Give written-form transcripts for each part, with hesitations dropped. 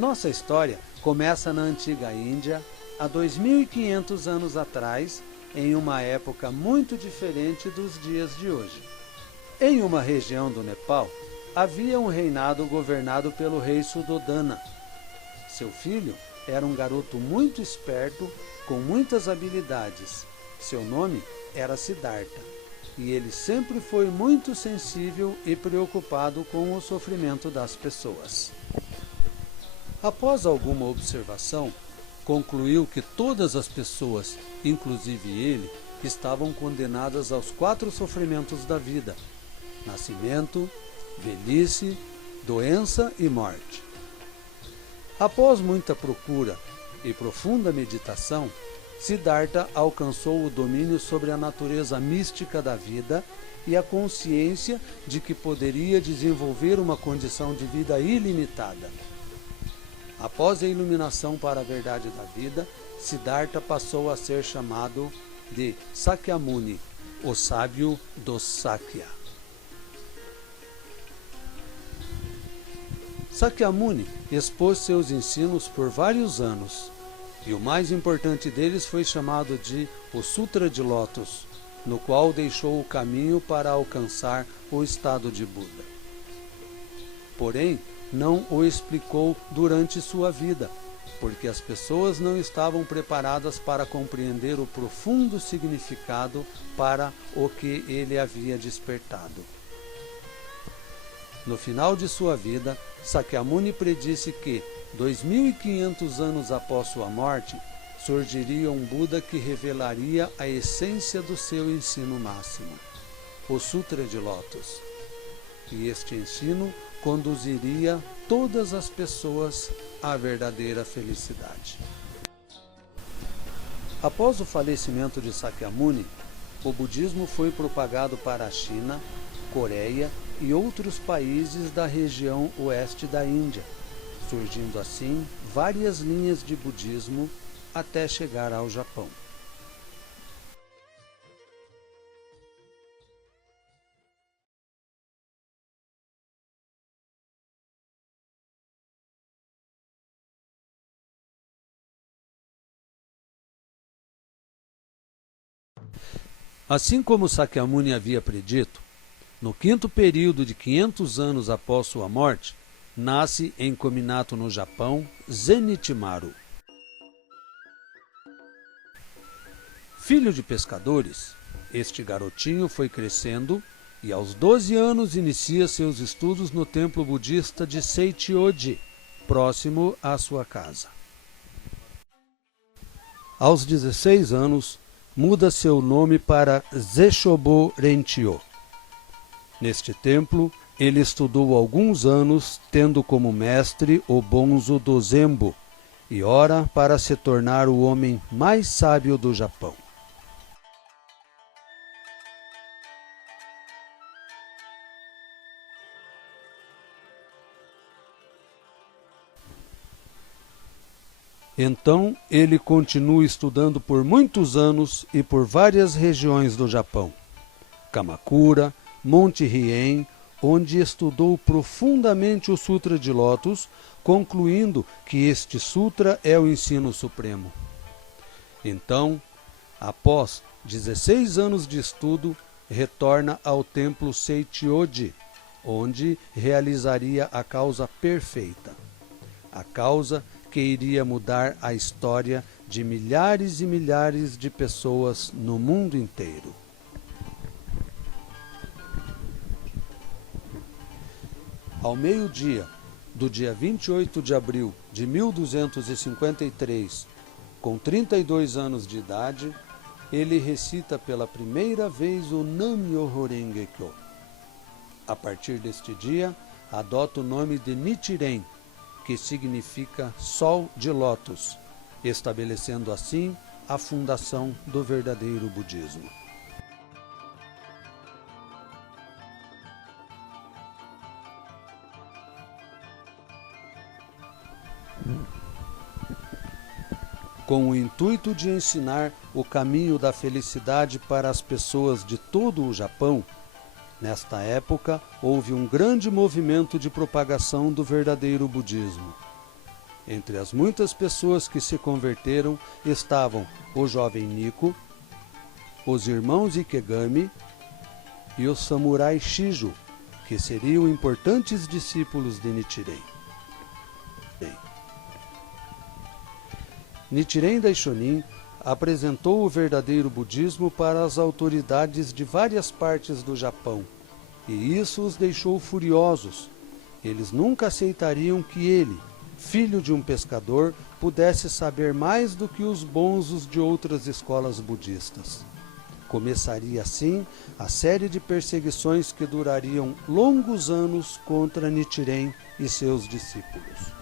Nossa história começa na antiga Índia, há 2.500 anos atrás, em uma época muito diferente dos dias de hoje. Em uma região do Nepal, havia um reinado governado pelo rei Suddhodana. Seu filho era um garoto muito esperto, com muitas habilidades. Seu nome era Siddhartha, e ele sempre foi muito sensível e preocupado com o sofrimento das pessoas. Após alguma observação, concluiu que todas as pessoas, inclusive ele, estavam condenadas aos 4 sofrimentos da vida: nascimento, velhice, doença e morte. Após muita procura e profunda meditação, Siddhartha alcançou o domínio sobre a natureza mística da vida e a consciência de que poderia desenvolver uma condição de vida ilimitada. Após a iluminação para a verdade da vida, Siddhartha passou a ser chamado de Sakyamuni, o sábio dos Sakya. Sakyamuni expôs seus ensinos por vários anos, e o mais importante deles foi chamado de o Sutra de Lótus, no qual deixou o caminho para alcançar o estado de Buda. Porém, não o explicou durante sua vida, porque as pessoas não estavam preparadas para compreender o profundo significado para o que ele havia despertado. No final de sua vida, Sakyamuni predisse que, 2.500 anos após sua morte, surgiria um Buda que revelaria a essência do seu ensino máximo, o Sutra de Lótus. E este ensino conduziria todas as pessoas à verdadeira felicidade. Após o falecimento de Sakyamuni, o budismo foi propagado para a China, Coreia e outros países da região oeste da Índia, surgindo assim várias linhas de budismo até chegar ao Japão. Assim como Sakyamuni havia predito, no 5º período de 500 anos após sua morte, nasce em Kominato, no Japão, Zenitmaru. Filho de pescadores, este garotinho foi crescendo e aos 12 anos inicia seus estudos no templo budista de Seichoji, próximo à sua casa. Aos 16 anos, muda seu nome para Zeshobo Renchyo. Neste templo, ele estudou alguns anos, tendo como mestre o Bonzo do Zembo, e ora para se tornar o homem mais sábio do Japão. Então, ele continua estudando por muitos anos e por várias regiões do Japão. Kamakura, Monte Hien, onde estudou profundamente o Sutra de Lótus, concluindo que este sutra é o ensino supremo. Então, após 16 anos de estudo, retorna ao templo Seichoji, onde realizaria a causa perfeita, a causa que iria mudar a história de milhares e milhares de pessoas no mundo inteiro. Ao meio-dia do dia 28 de abril de 1253, com 32 anos de idade, ele recita pela primeira vez o Nam-myoho Renge-kyo. A partir deste dia, adota o nome de Nichiren, que significa Sol de Lótus, estabelecendo assim a fundação do verdadeiro budismo. Com o intuito de ensinar o caminho da felicidade para as pessoas de todo o Japão, nesta época houve um grande movimento de propagação do verdadeiro budismo. Entre as muitas pessoas que se converteram estavam o jovem Nico, os irmãos Ikegami e o samurai Shijo, que seriam importantes discípulos de Nichiren. Nichiren Daishonin apresentou o verdadeiro budismo para as autoridades de várias partes do Japão, e isso os deixou furiosos. Eles nunca aceitariam que ele, filho de um pescador, pudesse saber mais do que os bonzos de outras escolas budistas. Começaria assim a série de perseguições que durariam longos anos contra Nichiren e seus discípulos.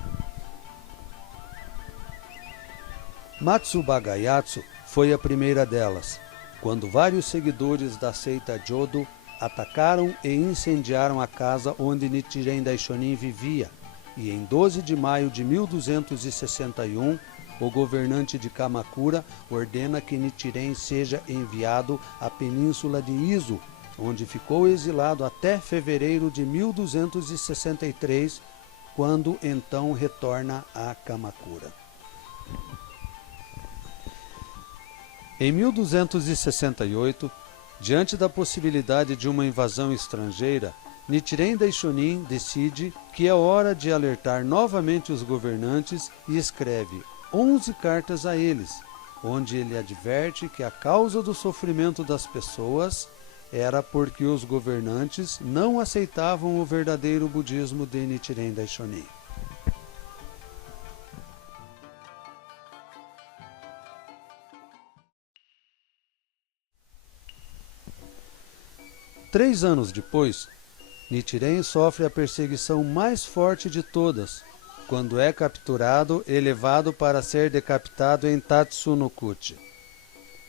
Matsubagayatsu foi a primeira delas, quando vários seguidores da seita Jodo atacaram e incendiaram a casa onde Nichiren Daishonin vivia, e em 12 de maio de 1261, o governante de Kamakura ordena que Nichiren seja enviado à península de Izu, onde ficou exilado até fevereiro de 1263, quando então retorna a Kamakura. Em 1268, diante da possibilidade de uma invasão estrangeira, Nichiren Daishonin decide que é hora de alertar novamente os governantes e escreve 11 cartas a eles, onde ele adverte que a causa do sofrimento das pessoas era porque os governantes não aceitavam o verdadeiro budismo de Nichiren Daishonin. Três anos depois, Nichiren sofre a perseguição mais forte de todas, quando é capturado e levado para ser decapitado em Tatsunokuchi.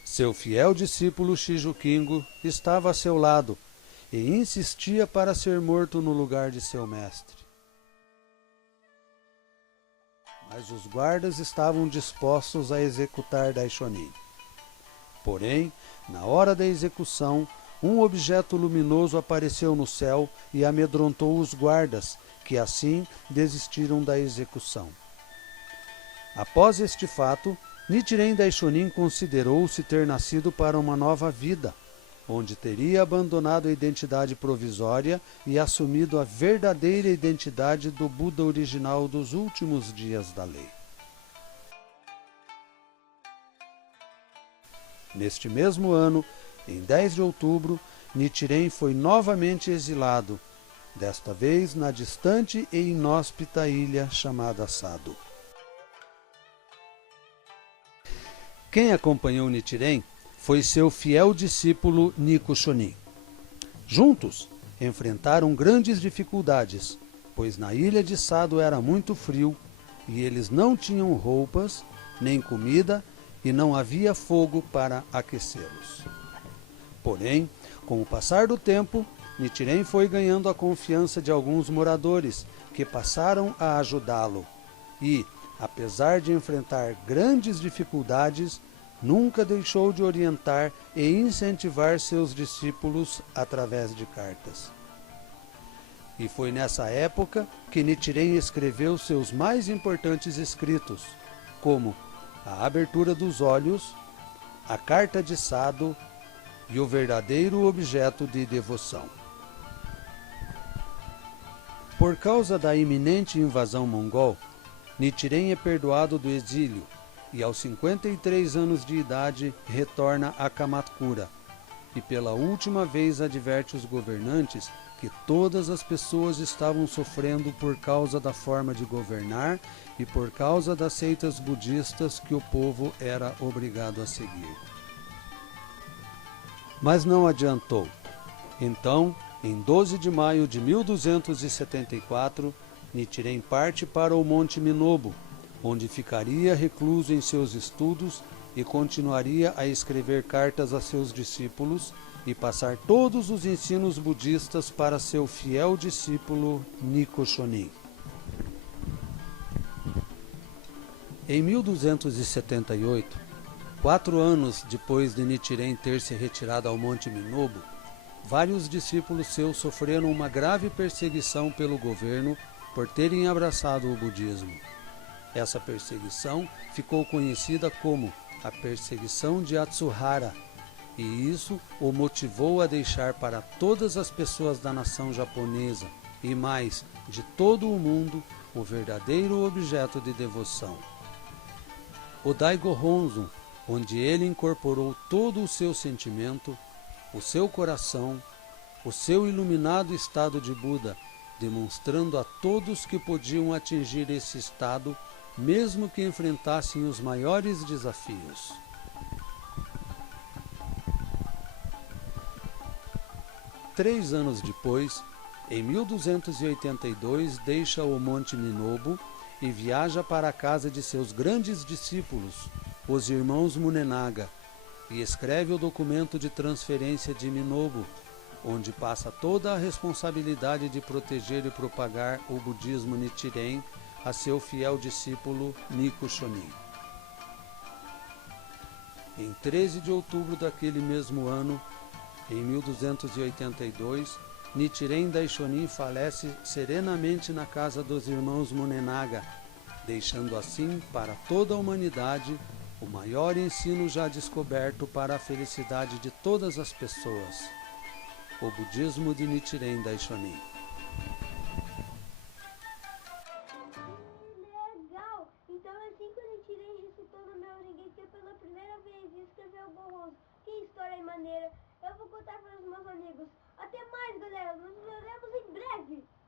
Seu fiel discípulo Shijo Kingo estava a seu lado e insistia para ser morto no lugar de seu mestre. Mas os guardas estavam dispostos a executar Daishonin. Porém, na hora da execução, um objeto luminoso apareceu no céu e amedrontou os guardas, que assim desistiram da execução. Após este fato, Nichiren Daishonin considerou-se ter nascido para uma nova vida, onde teria abandonado a identidade provisória e assumido a verdadeira identidade do Buda original dos últimos dias da lei. Neste mesmo ano, em 10 de outubro, Nichiren foi novamente exilado, desta vez na distante e inóspita ilha chamada Sado. Quem acompanhou Nichiren foi seu fiel discípulo Nico Shonin. Juntos, enfrentaram grandes dificuldades, pois na ilha de Sado era muito frio e eles não tinham roupas, nem comida e não havia fogo para aquecê-los. Porém, com o passar do tempo, Nichiren foi ganhando a confiança de alguns moradores, que passaram a ajudá-lo e, apesar de enfrentar grandes dificuldades, nunca deixou de orientar e incentivar seus discípulos através de cartas. E foi nessa época que Nichiren escreveu seus mais importantes escritos, como A Abertura dos Olhos, A Carta de Sado e O Verdadeiro Objeto de Devoção. Por causa da iminente invasão mongol, Nichiren é perdoado do exílio e aos 53 anos de idade retorna a Kamakura e pela última vez adverte os governantes que todas as pessoas estavam sofrendo por causa da forma de governar e por causa das seitas budistas que o povo era obrigado a seguir. Mas não adiantou. Então, em 12 de maio de 1274, Nichiren parte para o Monte Minobu, onde ficaria recluso em seus estudos e continuaria a escrever cartas a seus discípulos e passar todos os ensinos budistas para seu fiel discípulo Nico Shonin. Em 1278, 4 anos depois de Nichiren ter se retirado ao Monte Minobu, vários discípulos seus sofreram uma grave perseguição pelo governo por terem abraçado o budismo. Essa perseguição ficou conhecida como a perseguição de Atsuhara, e isso o motivou a deixar para todas as pessoas da nação japonesa e mais de todo o mundo o verdadeiro objeto de devoção. O Daigo Honzon, onde ele incorporou todo o seu sentimento, o seu coração, o seu iluminado estado de Buda, demonstrando a todos que podiam atingir esse estado, mesmo que enfrentassem os maiores desafios. Três anos depois, em 1282, deixa o Monte Minobu e viaja para a casa de seus grandes discípulos, os irmãos Munenaga, e escreve o documento de transferência de Minobu, onde passa toda a responsabilidade de proteger e propagar o budismo Nichiren a seu fiel discípulo Nico Shonin. Em 13 de outubro daquele mesmo ano, em 1282, Nichiren Daishonin falece serenamente na casa dos irmãos Munenaga, deixando assim para toda a humanidade o maior ensino já descoberto para a felicidade de todas as pessoas, o budismo de Nichiren Daishonin. Legal! Então é assim que o Nichiren recitou no meu Rinnegan pela primeira vez e escreveu borroso. Que história maneira! Eu vou contar para os meus amigos. Até mais, galera! Nos veremos em breve!